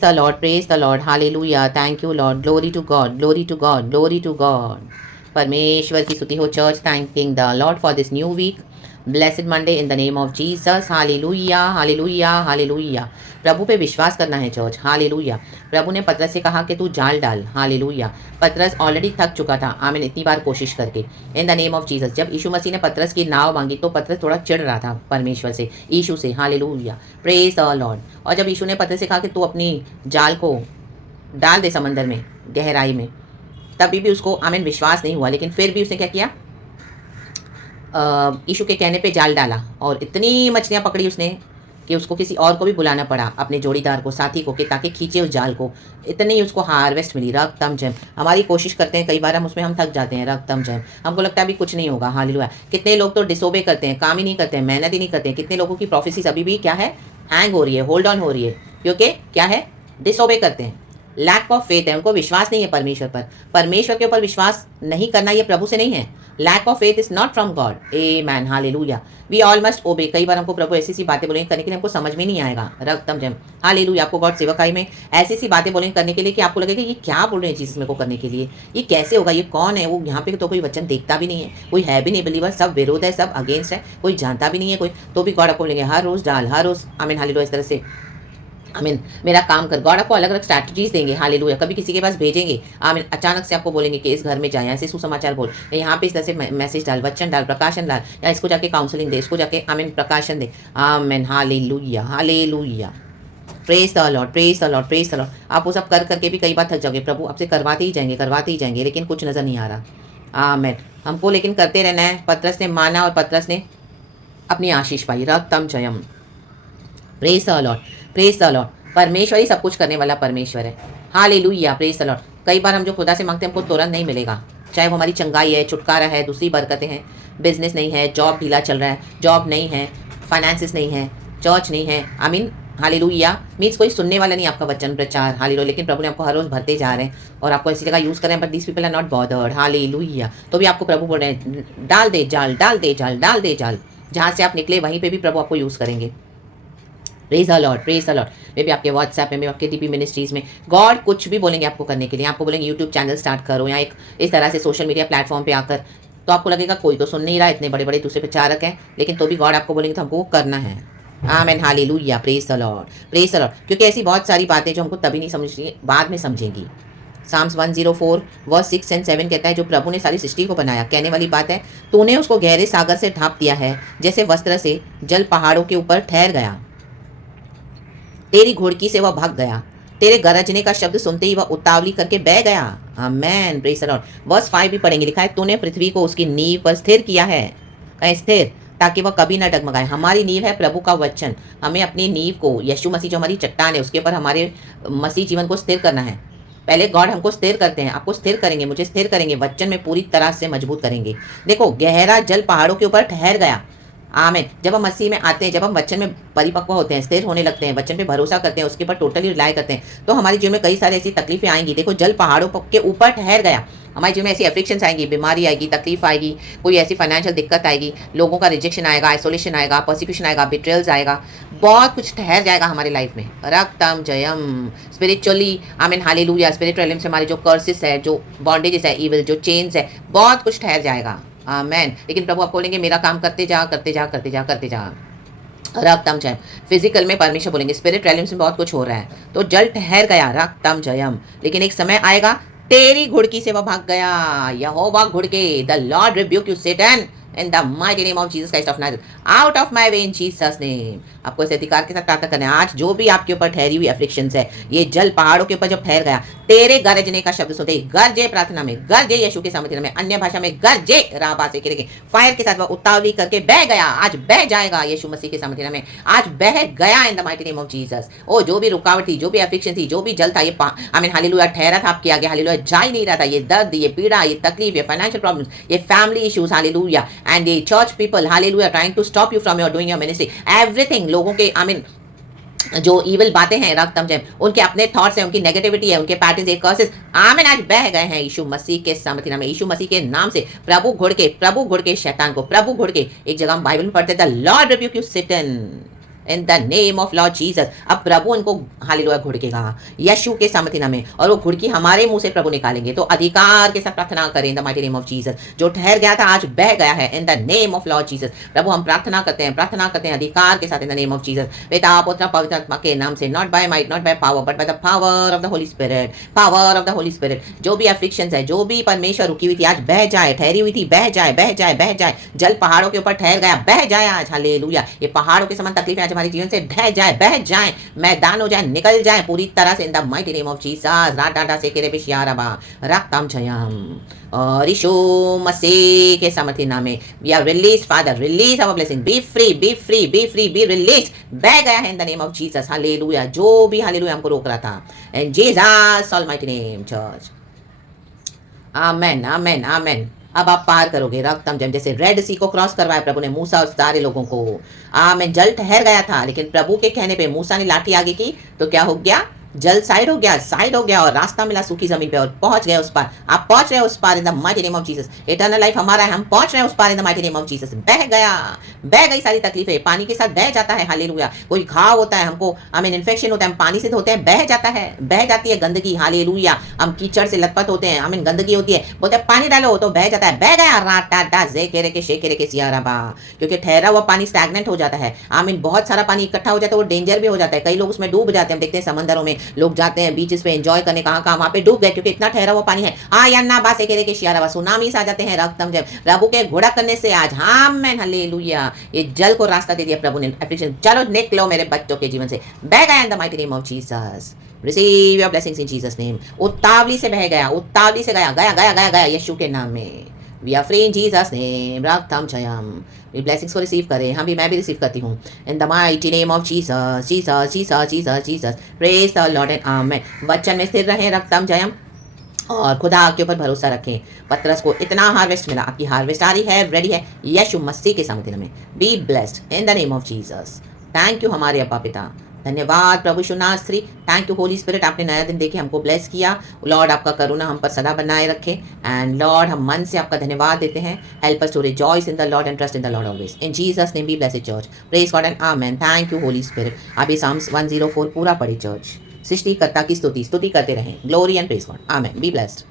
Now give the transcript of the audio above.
the Lord, praise the Lord, hallelujah, thank you Lord, glory to God, glory to God, glory to God. परमेश्वर की स्तुति हो church, thanking the Lord for this new week, blessed Monday in the name of Jesus, hallelujah hallelujah hallelujah. प्रभु पे विश्वास करना है church, hallelujah. प्रभु ने पतरस से कहा कि तू जाल डाल, हालेलुया। पतरस ऑलरेडी थक चुका था, आमीन, इतनी बार कोशिश करके। इन द नेम ऑफ जीसस, जब यीशु मसीह ने पतरस की नाव मांगी तो पतरस थोड़ा चिढ़ रहा था परमेश्वर से, यीशु से, हालेलुया, प्रेज द लॉर्ड। और जब यीशु ने पतरस से कहा कि तू अपनी जाल को डाल दे समंदर में, गहराई में, तभी भी उसको आमीन विश्वास नहीं हुआ, लेकिन फिर भी उसने क्या किया, यीशु के कहने पे जाल डाला और इतनी मछलियाँ पकड़ी उसने कि उसको किसी और को भी बुलाना पड़ा, अपने जोड़ीदार को, साथी को, कि ताकि खींचे उस जाल को। इतनी उसको हार्वेस्ट मिली, रकतम जैम। हमारी कोशिश करते हैं, कई बार हम उसमें हम थक जाते हैं, रकतम जैम। हमको लगता है अभी कुछ नहीं होगा, हालेलुया। कितने लोग तो डिसोबे करते हैं, काम ही नहीं करते हैं, मेहनत ही नहीं करते हैं। कितने लोगों की प्रोफेसीज अभी भी क्या है, हैंग हो रही है, होल्ड ऑन हो रही है, क्योंकि क्या है, डिसोबे करते हैं, लैक ऑफ फेथ है, उनको विश्वास नहीं है परमेश्वर पर। परमेश्वर के ऊपर विश्वास नहीं करना ये प्रभु से नहीं है। Lack of faith is not from God, amen, hallelujah. We all must obey. कई बार हमको प्रभु ऐसी सी बातें बोलेंगे करने के लिए, हमको समझ में नहीं आएगा, रक्तम जम, हालेलुया। आपको गॉड सेवकाई में ऐसी सी बातें बोलेंगे करने के लिए कि आपको लगेगा ये क्या बोल रहे हैं जीसस मेरे को करने के लिए, ये कैसे होगा, ये कौन है। वो यहाँ पे तो कोई वचन देखता भी नहीं है, कोई है भी नहीं बिलीवर, सब विरोध है, सब अगेंस्ट है, कोई जानता भी नहीं है कोई, तो भी गॉड आपको बोलेंगे हर रोज डाल, हर रोज, आमीन, हालेलुया। इस तरह से आमीन, मेरा काम कर। गॉड आपको अलग अलग स्ट्रैटेजीज देंगे, हालेलुया। कभी किसी के पास भेजेंगे, आमीन, अचानक से आपको बोलेंगे कि इस घर में जाए, ऐसे सुसमाचार बोल, यहाँ पे इस तरह से मैसेज डाल, वचन डाल, प्रकाशन डाल, या इसको जाके काउंसलिंग दे, इसको जाके आमीन प्रकाशन दे, आमीन, hallelujah hallelujah. Praise the Lord, praise the Lord, praise the Lord. आप वो सब कर करके भी कई बार थक जाओगे, प्रभु आपसे करवाते ही जाएंगे, लेकिन कुछ नजर नहीं आ रहा, आमीन। हमको लेकिन करते रहना है। पतरस ने माना और पतरस ने अपनी आशीष पाई, रक्तम जयम, praise the Lord, praise the Lord. परमेश्वर ही सब कुछ करने वाला परमेश्वर है, हालेलुया, प्रेज द लॉर्ड। कई बार हम जो खुदा से मांगते हैं हमको तुरंत नहीं मिलेगा, चाहे वो हमारी चंगाई है, छुटकारा है, दूसरी बरकतें हैं, बिजनेस नहीं है, जॉब ढीला चल रहा है, जॉब नहीं है, फाइनेंसिस नहीं है, चर्च नहीं है, आई मीन, हालेलुया। मीन्स कोई सुनने वाला नहीं आपका वचन प्रचार, हालेलुया। लेकिन प्रभु ने आपको हर रोज भरते जा रहे हैं और आपको ऐसी जगह यूज कर रहे हैं, but this people are not bothered, hallelujah. तो भी आपको प्रभु बोल रहे हैं डाल दे जाल, डाल दे जाल, डाल दे जाल। जहाँ से आप निकले वहीं पे भी प्रभु आपको यूज करेंगे। Praise the Lord, praise the Lord. मे भी आपके व्हाट्सएप में, मे आपके डीपी मिनिस्ट्रीज में गॉड कुछ भी बोलेंगे आपको करने के लिए। आपको बोलेंगे यूट्यूब चैनल स्टार्ट करो, या एक इस तरह से सोशल मीडिया प्लेटफॉर्म पे आकर, तो आपको लगेगा कोई तो सुन नहीं रहा, इतने बड़े बड़े दूसरे प्रचारक हैं, लेकिन तो भी गॉड आपको बोलेंगे तो हमको वो करना है, आमीन, hallelujah, praise the Lord, praise the Lord. क्योंकि ऐसी बहुत सारी बातें जो हमको तभी नहीं समझ, बाद में समझेंगी। साम्स 104 वर्स 6 एंड 7 कहता है, जो प्रभु ने सारी सृष्टि को बनाया, कहने वाली बात है, तूने उसको गहरे सागर से ढांप दिया है, जैसे वस्त्र से जल पहाड़ों के ऊपर ठहर गया। तेरी घुड़की से वह भाग गया, तेरे गरजने का शब्द सुनते ही वह उतावली करके बह गया, आमेन, प्रेज द लॉर्ड। वर्स 5 भी पढ़ेंगे, लिखा है, तूने पृथ्वी को उसकी नींव पर स्थिर किया है, कहीं स्थिर, ताकि वह कभी ना डगमगाए। हमारी नींव है प्रभु का वचन। हमें अपनी नींव को, यीशु मसीह जो हमारी चट्टान है, उसके ऊपर हमारे मसीह जीवन को स्थिर करना है। पहले गॉड हमको स्थिर करते हैं, आपको स्थिर करेंगे, मुझे स्थिर करेंगे, वचन में पूरी तरह से मजबूत करेंगे। देखो, गहरा जल पहाड़ों के ऊपर ठहर गया, आमीन। जब हम मसीह में आते हैं, जब हम वचन में परिपक्व होते हैं, स्थिर होने लगते हैं, वचन पे भरोसा करते हैं, उसके ऊपर टोटली रिलाई करते हैं, तो हमारे जीवन में कई सारी ऐसी तकलीफें आएंगी। देखो, जल पहाड़ों के ऊपर ठहर गया, हमारे जीवन में ऐसी एफ्लिक्शंस आएंगी, बीमारी आएगी, तकलीफ आएगी, कोई ऐसी फाइनेंशियल दिक्कत आएगी, लोगों का रिजेक्शन आएगा, आइसोलेशन आएगा, परसिक्यूशन आएगा, बिट्रेल्स आएगा, बहुत कुछ ठहर जाएगा हमारे लाइफ में, रक्तम जयम। स्पिरिचुअली, आमीन, हालेलुया। स्पिरिचुअल से हमारे जो कर्सेस है, जो बॉन्डेजेस है, इविल जो चेन्स है, बहुत कुछ ठहर जाएगा, आमेन। लेकिन प्रभु आपको बोलेंगे मेरा काम करते जा, करते जा, करते जा, करते जा, रक्तम जयम। फिजिकल में परमेश्वर बोलेंगे, स्पिरिट रैलिम्स में बहुत कुछ हो रहा है, तो जल ठहर गया, रक्तम जयम। लेकिन एक समय आएगा, तेरी घुड़की से वह भाग गया, यहोवा घुड़के, the Lord rebuke you Satan in the mighty name of Jesus Christ of Nazareth, out of my way in Jesus name। आपको इस अधिकार के साथ प्रार्थना करना है। आज जो भी आपके ऊपर ठहरी हुई एफ्लिक्शंस है, ये जल पहाड़ों के ऊपर जब ठहर गया, तेरे गरजने का शब्द सुनते, गरजे प्रार्थना में, गरजे यीशु के सामर्थ्य में, अन्य भाषा में गरजे, राबा से करेंगे, फायर के साथ वह उतावली करके बह गया, आज बह जाएगा यीशु मसीह के सामर्थ्य में, आज बह गया in the mighty name of Jesus. ओ, जो भी रुकावट थी, जो भी एफ्लिक्शन थी, जो भी जल था, ये आमीन, हालेलुया, ठहरा था आपके आगे, हालेलुया, जा ही नहीं रहा था, ये दर्द, ये पीड़ा, ये तकलीफ, ये फाइनेंशियल प्रॉब्लम्स, ये फैमिली इश्यूज, हालेलुया, एंड ये church people, hallelujah, trying to stop you from your doing your ministry, everything, लोगों के आमीन जो इविल बातें हैं, रक्तम जैम, उनके अपने थॉट्स हैं, उनकी नेगेटिविटी है, उनके पैटर्न्स, एक कर्सेस, आमीन, आज बह गए हैं यीशु मसीह के सामर्थ्य नाम में, यीशु मसीह के नाम से। प्रभु घुड़ के शैतान को, प्रभु घुड़ के, एक जगह हम बाइबल में पढ़ते थे, Lord rebuke you Satan, in the name of Lord Jesus. अब प्रभु उनको हालेलुया घुड़केगा यीशु के सामर्थ्य नाम में, और वो घुड़की हमारे मुंह से प्रभु निकालेंगे। तो अधिकार के साथ प्रार्थना करें in the mighty name of Jesus. जो ठहर गया था आज बह गया है in the name of Lord Jesus. प्रभु हम प्रार्थना करते हैं अधिकार के साथ in the name of Jesus. पिता पुत्र पवित्र आत्मा के नाम से, not by might not by power but by the power of the Holy Spirit, power of the Holy Spirit. जो भी अफिक्शंस है, जो भी परमेश्वर रुकी हुई थी आज बह जाए, ठहरी हुई थी बह जाए, बह जाए, बह जाए। जल पहाड़ों के ऊपर ठहर गया, बह जाए आज। हालेलुया। ये पहाड़ों के समान तकलीफें आज हमारे जीवन से ढह जाए, बह जाए, मैदान हो जाए, निकल जाए पूरी तरह से in the mighty name of Jesus. राडाडा से केरे बिशियाराबा रक्तम जयम। और यीशु मसीह के सामर्थ्य नाम में we are release Father, release our blessing, be free, be free, be free, be release. बह गया है in the name of Jesus. Hallelujah. जो भी हालेलुया हमको रोक रहा था, in Jesus almighty name church. Amen, amen, amen. अब आप पार करोगे रक्तम जम, जैसे रेड सी को क्रॉस करवाया प्रभु ने मूसा और सारे लोगों को। आमेन। जल ठहर गया था, लेकिन प्रभु के कहने पे मूसा ने लाठी आगे की तो क्या हो गया? जल साइड हो गया और रास्ता मिला सूखी जमीन पे और पहुंच गए उस पार। आप पहुंच रहे हो उस पार in the mighty name of Jesus. Eternal life हमारा है, हम पहुंच रहे हैं उस पार in the mighty name of Jesus. बह गया, बह गई सारी तकलीफें, पानी के साथ बह जाता है। हालेलुया। कोई घाव होता है हमको, हमें इन्फेक्शन होता है, हम पानी से धोते हैं, बह जाता है, बह जाती है गंदगी। हालेलुया। हम कीचड़ से लथपथ होते हैं, हमें गंदगी होती है, बोलते हैं पानी डालो तो बह जाता है, बह गया। राटा जेकेरे के शेकेरे के सियाराबा, क्योंकि ठहरा हुआ पानी स्टैग्नेंट हो जाता है। आमीन। बहुत सारा पानी इकट्ठा हो जाता है, वो डेंजर भी हो जाता है। कई लोग उसमें डूब जाते हैं। हम देखते हैं समंदरों में लोग जाते हैं बीचेस पे एंजॉय करने, कहां वहां पे डूब गए क्योंकि इतना ठहरा हुआ पानी है। आयन्ना बासे केरे के शियाराबा, सुनामीस आ जाते हैं रक्तम जब प्रभु के घोड़ा करने से आज। आमेन, हालेलुया। ये जल को रास्ता दे दिया प्रभु ने। चलो निकलो मेरे बच्चों के जीवन से, बह गया in the mighty name of Jesus. Receive your blessings in Jesus name. उतावली से बह गया, उतावली से गया, गया गया गया गया यीशु के नाम में। We are free in Jesus name. रक्तम जयम। ये ब्लेसिंग्स को रिसीव करें। हाँ भी, मैं भी रिसीव करती हूँ in the mighty name of Jesus, Jesus, Jesus, Jesus, Jesus. Praise the Lord and amen. वचन में स्थिर रहें, रक्तम जयम, और खुदा के ऊपर भरोसा रखें। पतरस को इतना हार्वेस्ट मिला, आपकी हार्वेस्ट आ रही है, रेडी है यीशु मसीह के सामर्थ्य में। Be blessed in the name of Jesus. Thank you हमारे अब्बा पिता, धन्यवाद प्रभु शुनास्त्री। थैंक यू होली स्पिरिट, आपने नया दिन देखे हमको ब्लेस किया। लॉर्ड आपका करुणा हम पर सदा बनाए रखे। एंड लॉर्ड हम मन से आपका धन्यवाद देते हैं। Help us to rejoice in the Lord and trust in the Lord always. In Jesus name be blessed church. Praise God and amen. Thank you Holy Spirit. अभी साम्स 104 पूरा पढ़े चर्च। सृष्टिकर्ता की स्तुति करते रहें। Glory and praise God. Amen. Be blessed.